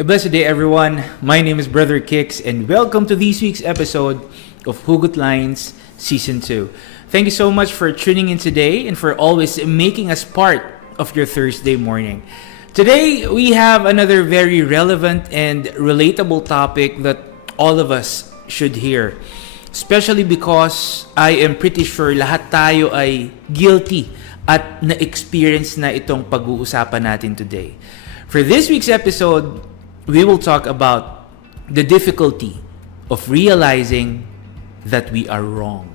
A blessed day, everyone. My name is Brother Kix, and welcome to this week's episode of HUGOT LINES Season 2. Thank you so much for tuning in today and for always making us part of your Thursday morning. Today, we have another very relevant and relatable topic that all of us should hear. Especially because I am pretty sure lahat tayo ay guilty at na-experience na itong pag-uusapan natin today. For this week's episode, we will talk about the difficulty of realizing that we are wrong.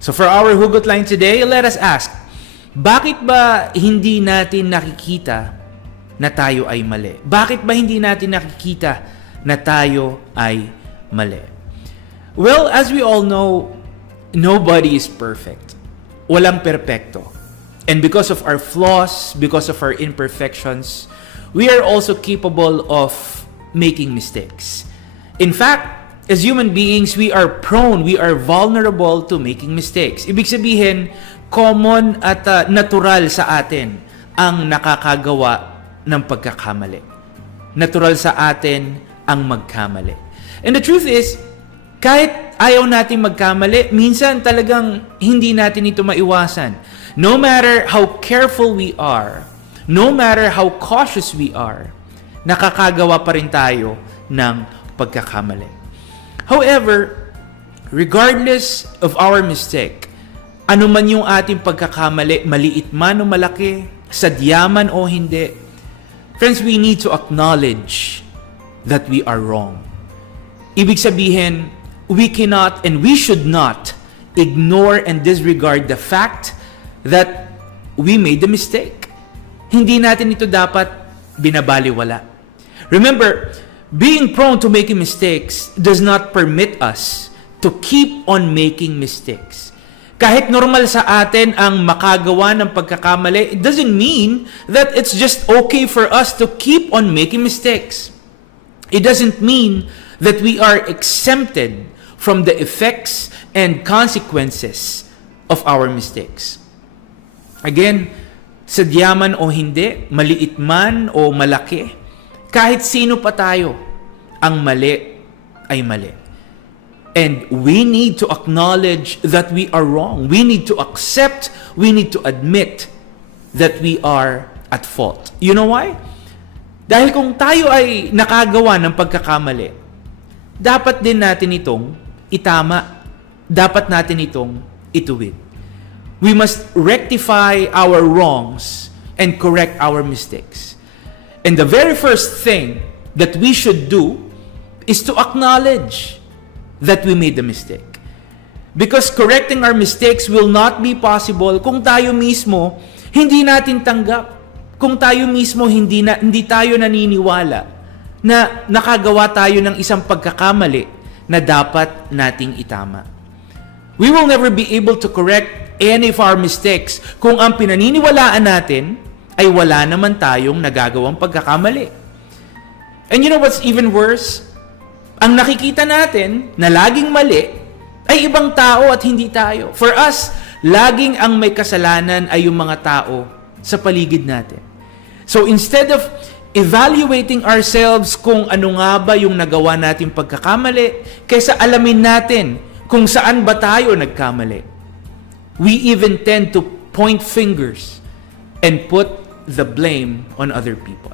So for our hugot line today, let us ask, bakit ba hindi natin nakikita na tayo ay mali? Bakit ba hindi natin nakikita na tayo ay mali? Well, as we all know, nobody is perfect. Walang perpekto. And because of our flaws, because of our imperfections, we are also capable of making mistakes. In fact, as human beings, we are prone, we are vulnerable to making mistakes. Ibig sabihin, common at natural sa atin ang nakakagawa ng pagkakamali. Natural sa atin ang magkamali. And the truth is, kahit ayaw natin magkamali, minsan talagang hindi natin ito maiwasan. No matter how careful we are, no matter how cautious we are, nakakagawa pa rin tayo ng pagkakamali. However, regardless of our mistake, ano man yung ating pagkakamali, maliit man o malaki, sadyaman o hindi, friends, we need to acknowledge that we are wrong. Ibig sabihin, we cannot and we should not ignore and disregard the fact that we made the mistake. Hindi natin ito dapat binabaliwala. Remember, being prone to making mistakes does not permit us to keep on making mistakes. Kahit normal sa atin ang makagawa ng pagkakamali, it doesn't mean that it's just okay for us to keep on making mistakes. It doesn't mean that we are exempted from the effects and consequences of our mistakes. Again, sadyaman o hindi, maliit man o malaki, kahit sino pa tayo, ang mali ay mali. And we need to acknowledge that we are wrong. We need to accept, we need to admit that we are at fault. You know why? Dahil kung tayo ay nakagawa ng pagkakamali, dapat din natin itong itama. Dapat natin itong ituwid. We must rectify our wrongs and correct our mistakes. And the very first thing that we should do is to acknowledge that we made the mistake. Because correcting our mistakes will not be possible kung tayo mismo hindi natin tanggap. Kung tayo mismo hindi tayo naniniwala na nakagawa tayo ng isang pagkakamali na dapat nating itama. We will never be able to correct any of our mistakes kung ang pinaniniwalaan natin ay wala naman tayong nagagawang pagkakamali. And you know what's even worse? Ang nakikita natin na laging mali ay ibang tao at hindi tayo. For us, laging ang may kasalanan ay yung mga tao sa paligid natin. So instead of evaluating ourselves kung ano nga ba yung nagawa nating pagkakamali, kaysa alamin natin kung saan ba tayo nagkamali, we even tend to point fingers and put the blame on other people.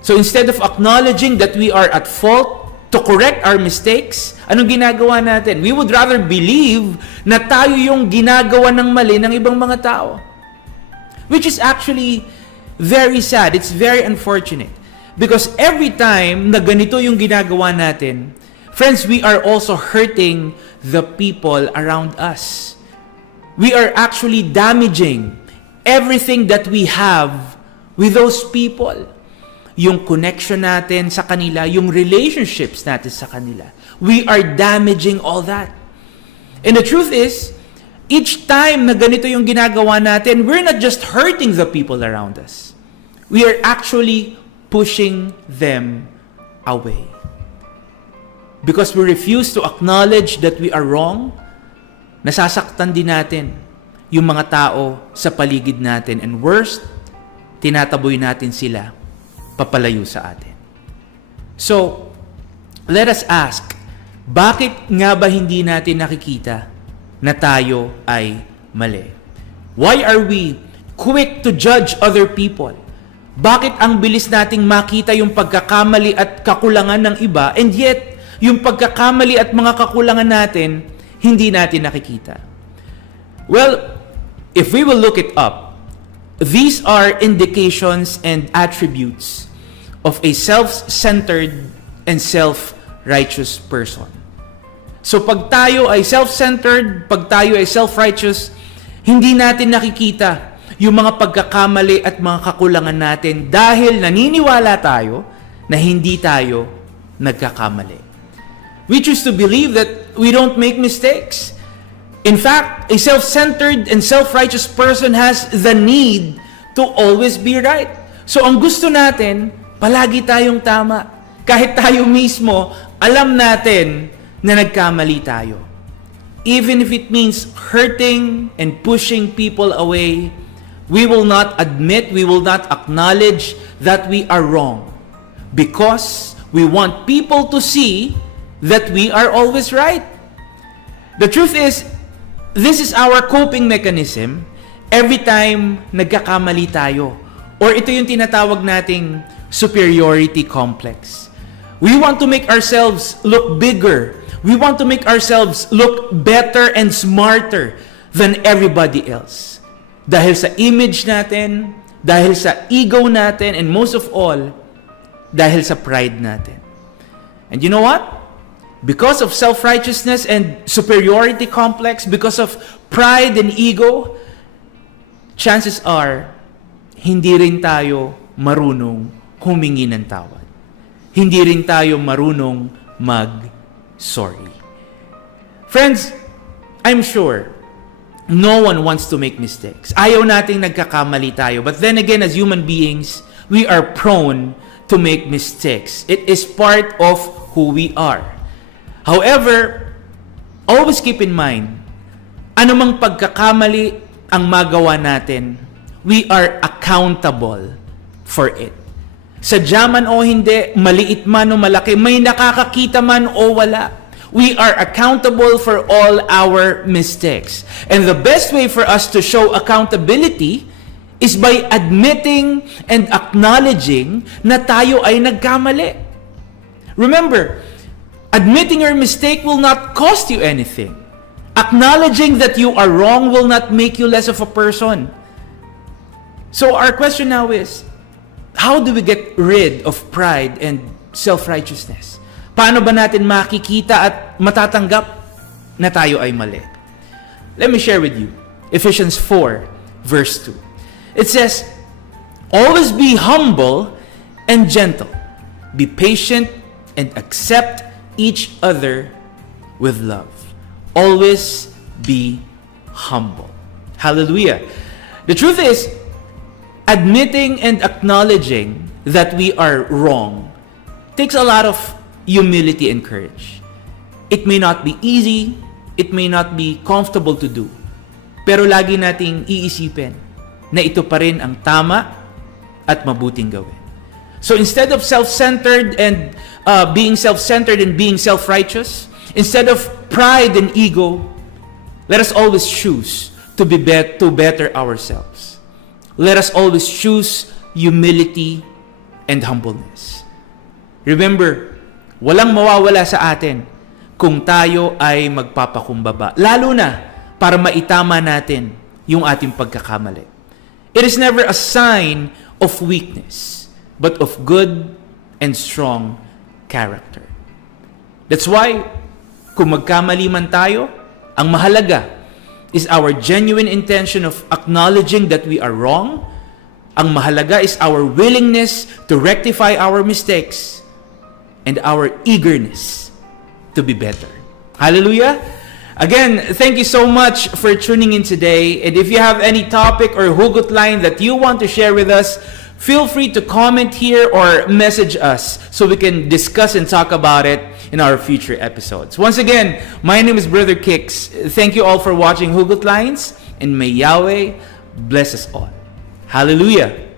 So instead of acknowledging that we are at fault to correct our mistakes, anong ginagawa natin? We would rather believe na tayo yung ginagawa ng mali ng ibang mga tao. Which is actually very sad. It's very unfortunate. Because every time na ganito yung ginagawa natin, friends, we are also hurting the people around us. We are actually damaging everything that we have with those people. Yung connection natin sa kanila, yung relationships natin sa kanila. We are damaging all that. And the truth is, each time na ganito yung ginagawa natin, we're not just hurting the people around us. We are actually pushing them away. Because we refuse to acknowledge that we are wrong, nasasaktan din natin yung mga tao sa paligid natin. And worst, tinataboy natin sila papalayo sa atin. So, let us ask, bakit nga ba hindi natin nakikita na tayo ay mali? Why are we quick to judge other people? Bakit ang bilis nating makita yung pagkakamali at kakulangan ng iba, and yet, yung pagkakamali at mga kakulangan natin, hindi natin nakikita? Well, if we will look it up, these are indications and attributes of a self-centered and self-righteous person. So pag tayo ay self-centered, pag tayo ay self-righteous, hindi natin nakikita yung mga pagkakamali at mga kakulangan natin dahil naniniwala tayo na hindi tayo nagkakamali. We choose to believe that we don't make mistakes. In fact, a self-centered and self-righteous person has the need to always be right. So ang gusto natin, palagi tayong tama. Kahit tayo mismo, alam natin na nagkamali tayo. Even if it means hurting and pushing people away, we will not admit, we will not acknowledge that we are wrong. Because we want people to see that we are always right. The truth is, this is our coping mechanism every time nagkakamali tayo. Or ito yung tinatawag nating superiority complex. We want to make ourselves look bigger. We want to make ourselves look better and smarter than everybody else. Dahil sa image natin, dahil sa ego natin, and most of all, dahil sa pride natin. And you know what? Because of self-righteousness and superiority complex, because of pride and ego, chances are, hindi rin tayo marunong humingi ng tawad. Hindi rin tayo marunong mag-sorry. Friends, I'm sure no one wants to make mistakes. Ayaw nating nagkakamali tayo. But then again, as human beings, we are prone to make mistakes. It is part of who we are. However, always keep in mind, anumang pagkakamali ang magawa natin, we are accountable for it. Sadya man o hindi, maliit man o malaki, may nakakakita man o wala, we are accountable for all our mistakes. And the best way for us to show accountability is by admitting and acknowledging na tayo ay nagkamali. Remember, admitting your mistake will not cost you anything. Acknowledging that you are wrong will not make you less of a person. So our question now is, how do we get rid of pride and self-righteousness? Paano ba natin makikita at matatanggap na tayo ay mali? Let me share with you Ephesians 4 verse 2. It says, always be humble and gentle. Be patient and accept each other with love. Always be humble. Hallelujah. The truth is, admitting and acknowledging that we are wrong takes a lot of humility and courage. It may not be easy, it may not be comfortable to do, pero lagi nating iisipin na ito pa rin ang tama at mabuting gawin. So instead of self-centered and being self-centered and being self-righteous, instead of pride and ego, let us always choose to better ourselves. Let us always choose humility and humbleness. Remember, walang mawawala sa atin kung tayo ay magpapakumbaba. Lalo na para maitama natin yung ating pagkakamali. It is never a sign of weakness, but of good and strong character. That's why, kung magkamali man tayo, ang mahalaga is our genuine intention of acknowledging that we are wrong. Ang mahalaga is our willingness to rectify our mistakes and our eagerness to be better. Hallelujah! Again, thank you so much for tuning in today. And if you have any topic or hugot line that you want to share with us, feel free to comment here or message us so we can discuss and talk about it in our future episodes. Once again, my name is Brother Kicks. Thank you all for watching Hugot Lines, and may Yahweh bless us all. Hallelujah!